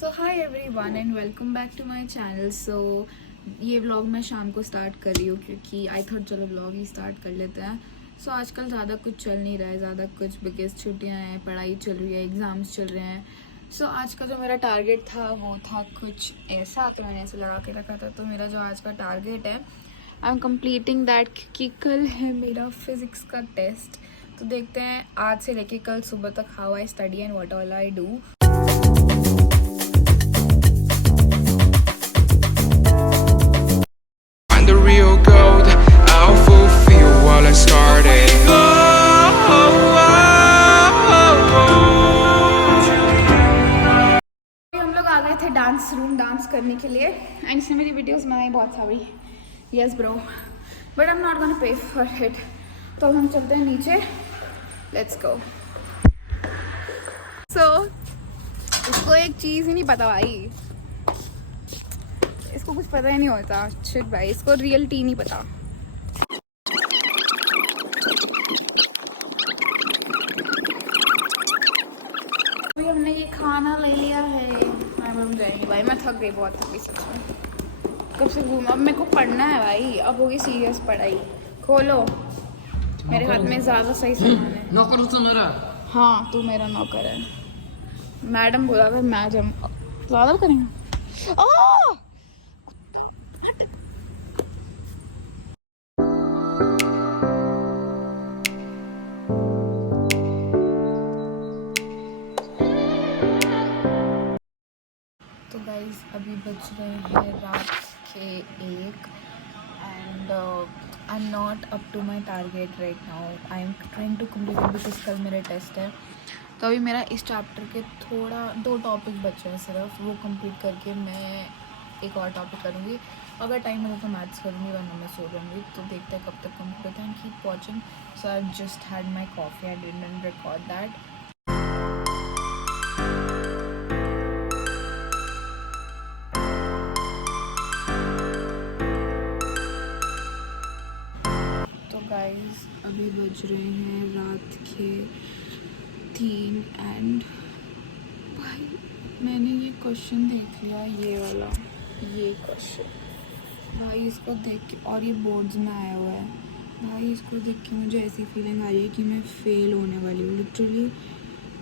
So hi everyone and welcome back to my channel. ये vlog मैं शाम को स्टार्ट कर रही हूँ क्योंकि आई थॉट चलो व्लॉग ही स्टार्ट कर लेते हैं। आजकल ज़्यादा कुछ चल नहीं रहा है, ज़्यादा कुछ बिकॉज छुट्टियाँ हैं, पढ़ाई चल रही है, एग्ज़ाम्स चल रहे हैं। आज का जो मेरा टारगेट था वो था कुछ ऐसा, तो मैंने ऐसे लगा के रखा था। तो मेरा जो आज का टारगेट है, आई एम कम्प्लीटिंग दैट क्योंकि कल है मेरा फिज़िक्स का टेस्ट। तो देखते हैं आज से लेके कल सुबह तक how I study and what all I do. The real gold, I'll fulfill all I started. हम लोग आ गए थे डांस रूम डांस करने के लिए एंड इसने मेरी वीडियोस बनाई बहुत सारी। Yes bro, but I am not gonna pay for it. तो अब हम चलते हैं नीचे, लेट्स गो। इसको एक चीज़ ही नहीं पता भाई, इसको कुछ पता ही नहीं होता। शिट भाई, इसको रियलिटी नहीं पता। अभी हमने ये खाना ले लिया है, हम जाएंगे। भाई मैं थक गई, बहुत थक गई सच में। कब से घूम, अब मेरे को पढ़ना है भाई, अब होगी सीरियस पढ़ाई। खोलो, मेरे हाथ में ज़्यादा सही सामान है। नौकर तो मेरा। हाँ तू मेरा नौकर है। मैडम बोला था मैं जम ज़्यादा करेंगे। तो गाइस अभी बज रहे हैं रात के 1 and I am not up to my target right now. I am trying to complete because कल मेरा टेस्ट है। तो अभी मेरा इस चैप्टर के थोड़ा 2 टॉपिक बचे हैं सिर्फ, वो कंप्लीट करके मैं एक और टॉपिक करूँगी। अगर टाइम मिले तो मैथ्स करूँगी, वरना मैं सो जाऊँगी। तो देखते हैं कब तक कंप्लीट होता है and keep watching. So I just had my coffee, I didn't record that. Guys अभी बज रहे हैं रात के 3 एंड भाई मैंने ये क्वेश्चन देख लिया, ये वाला ये क्वेश्चन भाई, इसको देख के, और ये बोर्ड्स में आया हुआ है भाई, इसको देख के मुझे ऐसी फीलिंग आ रही है कि मैं फेल होने वाली हूँ। लिटरली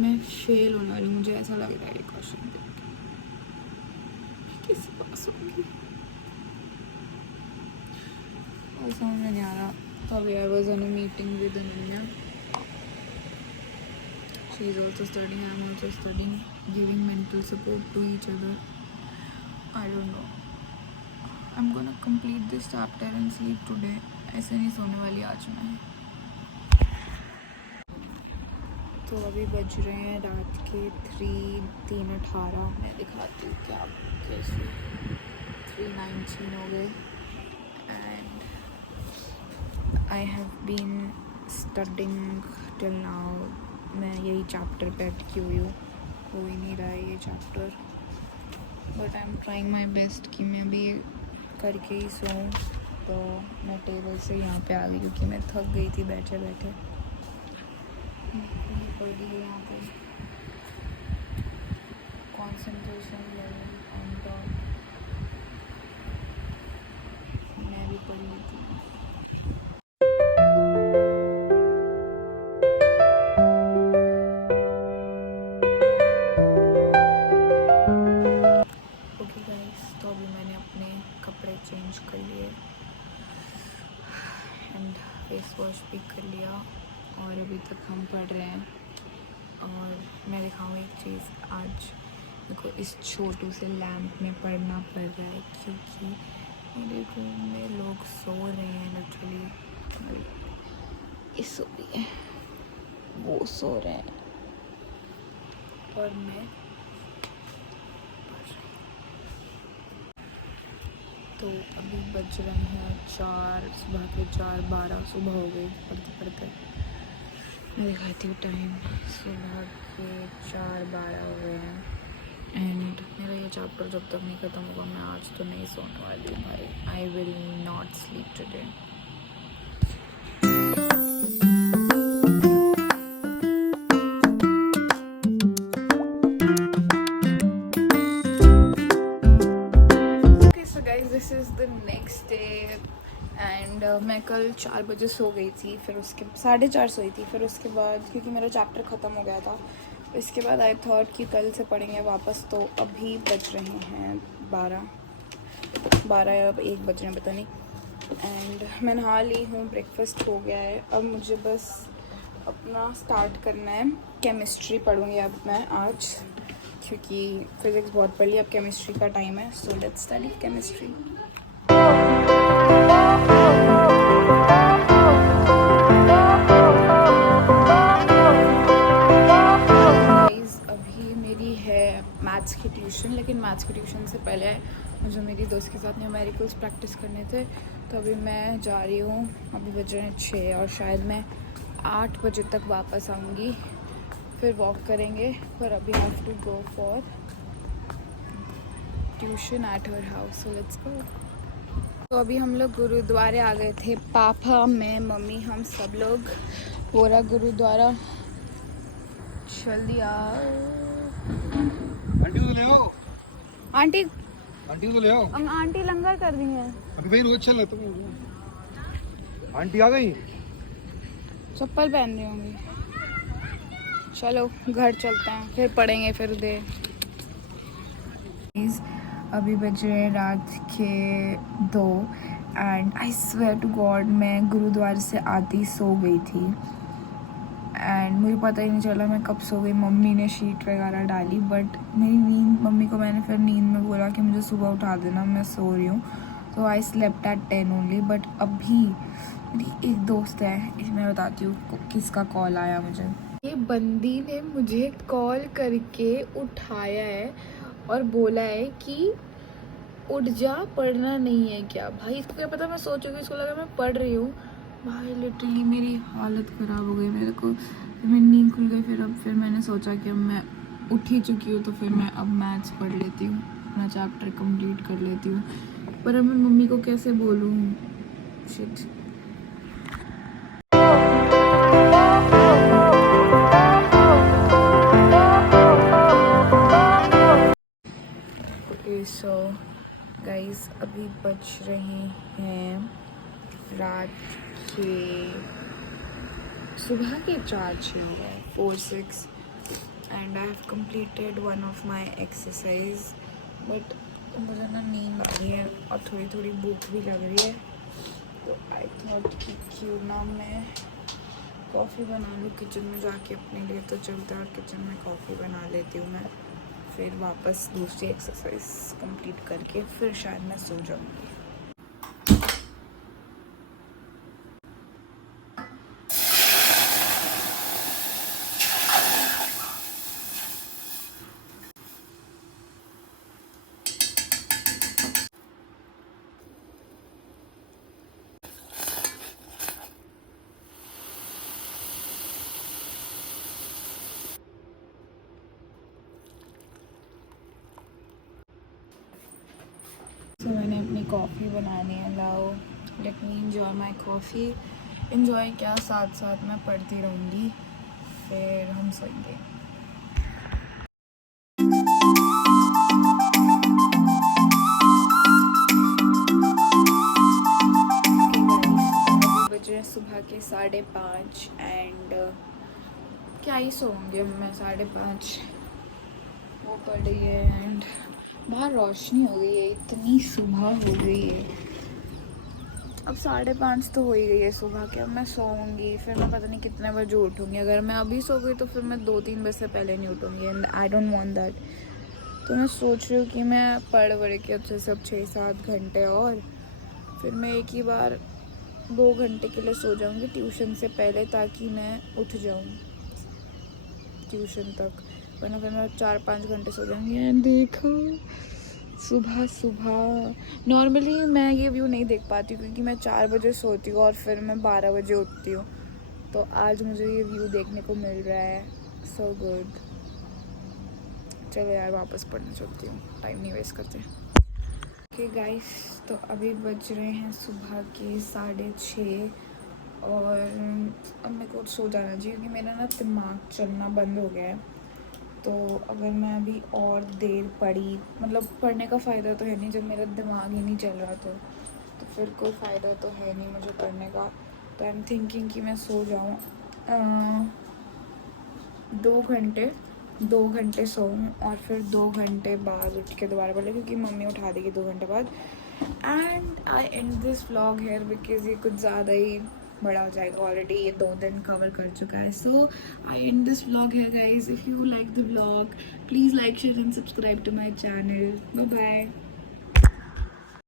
मैं फेल होने वाली हूँ, मुझे ऐसा लग रहा है ये क्वेश्चन देख के। किसी पास होगी और समझ में नहीं आ रहा। Probably I was on a meeting with Ananya. She is also studying, I am also studying, giving mental support to each other. I don't know. I'm gonna complete this chapter and sleep today. ऐसे नहीं सोने वाली आज मैं। तो अभी बज रहे हैं रात के 3:18। मैं दिखाती हूँ क्या कैसे 3:19 हो गए and I have been studying till now. मैं यही चैप्टर पे अटकी हुई हूँ, हो ही नहीं रहा है ये chapter, but I am trying my best कि मैं भी करके ही सोऊं। तो मैं टेबल से यहाँ पे आ गई क्योंकि मैं थक गई थी बैठे बैठे। पढ़ रही यहाँ पे कॉन्सेंट्रेशन लेवल ऑन टॉप, मैं भी पढ़ ली थी। तो अभी मैंने अपने कपड़े चेंज कर लिए एंड फेस वॉश भी कर लिया और अभी तक हम पढ़ रहे हैं। और मैं दिखाऊँ एक चीज़, आज देखो इस छोटू से लैम्प में पढ़ना पड़ रहा है क्योंकि मेरे रूम में लोग सो रहे हैं। लिटरली ये सो रही है, वो सो रहे हैं और मैं। तो अभी बज रहे हैं 4, सुबह के 4:12 सुबह हो गई पढ़ते पढ़ते। मैं दिखाती हूँ टाइम, सुबह के 4:12 हो गए हैं एंड मेरा ये चैप्टर जब तक नहीं ख़त्म होगा मैं आज तो नहीं सोने वाली हूँ भाई। I will not sleep today. The next day and मैं कल 4 बजे सो गई थी, फिर उसके 4:30 सोई थी, फिर उसके बाद क्योंकि मेरा चैप्टर ख़त्म हो गया था, इसके बाद आई थॉट कि कल से पढ़ेंगे वापस। तो अभी बज रहे हैं 12 या 1 बज रहे हैं पता नहीं। एंड मैं नहा ली हूँ, ब्रेकफास्ट हो गया है। अब मुझे बस अपना स्टार्ट करना है। केमिस्ट्री पढ़ूँगी अब मैं आज, क्योंकि फिज़िक्स बहुत पढ़ ली, अब केमिस्ट्री का टाइम है। So let's study chemistry. अभी मेरी है मैथ्स की ट्यूशन, लेकिन मैथ्स की ट्यूशन से पहले मुझे मेरी दोस्त के साथ न्यूमेरिकल्स प्रैक्टिस करने थे, तो अभी मैं जा रही हूँ। अभी बज रहे हैं 6 और शायद मैं 8 बजे तक वापस आऊँगी, फिर वॉक करेंगे। पर अभी have to go for tuition at her house, so let's go. तो अभी हम लोग गुरुद्वारे आ गए थे, पापा, मैं, मम्मी, हम सब लोग। पूरा गुरुद्वारा। जल्दी आओ आंटी को ले आओ, आंटी, आंटी को ले आओ। आंटी लंगर कर दी है। अभी भाई रोज चल तुम। आंटी आ गई। चप्पल पहन रही होंगी। चलो घर चलते हैं, फिर पढ़ेंगे फिर दे। अभी बज रहे रात के 2 and I swear to God मैं गुरुद्वारे से आती सो गई थी एंड मुझे पता ही नहीं चला मैं कब सो गई। मम्मी ने शीट वगैरह डाली, बट मेरी नींद, मम्मी को मैंने फिर नींद में बोला कि मुझे सुबह उठा देना, मैं सो रही हूँ। तो I slept at 10 only. But अभी मेरी एक दोस्त है, मैं बताती हूँ किसका कॉल आया मुझे। ये बंदी ने मुझे कॉल करके उठाया है और बोला है कि उठ जा, पढ़ना नहीं है क्या। भाई इसको क्या पता मैं सो चुकी, इसको लगा मैं पढ़ रही हूँ। भाई लिटरली मेरी हालत ख़राब हो गई, मेरे को मेरी नींद खुल गई। फिर मैंने सोचा कि अब मैं उठ ही चुकी हूँ तो फिर मैं अब मैथ्स पढ़ लेती हूँ, अपना चैप्टर कंप्लीट कर लेती हूँ। पर अब मैं मम्मी को कैसे बोलूँ, शिट। ओके सो गाइस अभी बज रहे हैं रात के सुबह के 4:06 and I have completed one of my exercise. But मुझे ना नींद आ रही है और थोड़ी थोड़ी भूख भी लग रही है, तो आई थॉट कि क्यों ना मैं कॉफ़ी बना लूँ किचन में जाके अपने लिए। तो चलता है और किचन में कॉफ़ी बना लेती हूँ मैं, फिर वापस दूसरी एक्सरसाइज कंप्लीट करके फिर शायद मैं सो जाऊँगी। तो मैंने अपनी कॉफ़ी बनानी है, लाओ let me enjoy my coffee. Enjoy क्या, साथ साथ मैं पढ़ती रहूँगी, फिर हम सोएंगे। बजे सुबह के 5:30 एंड क्या ही सोऊंगी मैं 5:30। वो पड़ रही है एंड बाहर रोशनी हो गई है, इतनी सुबह हो गई है। अब 5:30 तो हो ही गई है सुबह के। अब मैं सोऊंगी, फिर मैं पता नहीं कितने बजे उठूंगी। अगर मैं अभी सो गई तो फिर मैं 2-3 बजे से पहले नहीं उठूंगी and I don't want that. तो मैं सोच रही हूँ कि मैं पढ़ के अच्छे से अब 6-7 घंटे और फिर मैं एक ही बार 2 घंटे के लिए सो जाऊंगी ट्यूशन से पहले, ताकि मैं उठ जाऊँ ट्यूशन तक, वरना फिर मैं 4-5 घंटे सो जाऊंगी। एंड देखो सुबह नॉर्मली मैं ये व्यू नहीं देख पाती हूँ क्योंकि मैं 4 बजे सोती हूँ और फिर मैं 12 बजे उठती हूँ। तो आज मुझे ये व्यू देखने को मिल रहा है, सो गुड। चलो यार वापस पढ़ने चलती हूँ, टाइम नहीं वेस्ट करते। ओके गाइस, तो अभी बज रहे हैं सुबह के 6:30 और अब मेरे को सो जाना चाहिए क्योंकि मेरा ना दिमाग चलना बंद हो गया है। तो अगर मैं अभी और देर पढ़ी, मतलब पढ़ने का फ़ायदा तो है नहीं जब मेरा दिमाग ही नहीं चल रहा तो फिर कोई फ़ायदा तो है नहीं मुझे पढ़ने का। तो आई एम थिंकिंग कि मैं सो जाऊँ 2 घंटे सोऊं और फिर 2 घंटे बाद उठ के दोबारा पढ़ लूँ, क्योंकि मम्मी उठा देगी 2 घंटे बाद। And I end this vlog here because ये कुछ ज़्यादा ही बड़ा हो जाएगा, ऑलरेडी ये 2 दिन कवर कर चुका है। So I end this vlog here guys. If you like the vlog please like share and subscribe to my channel. Bye bye.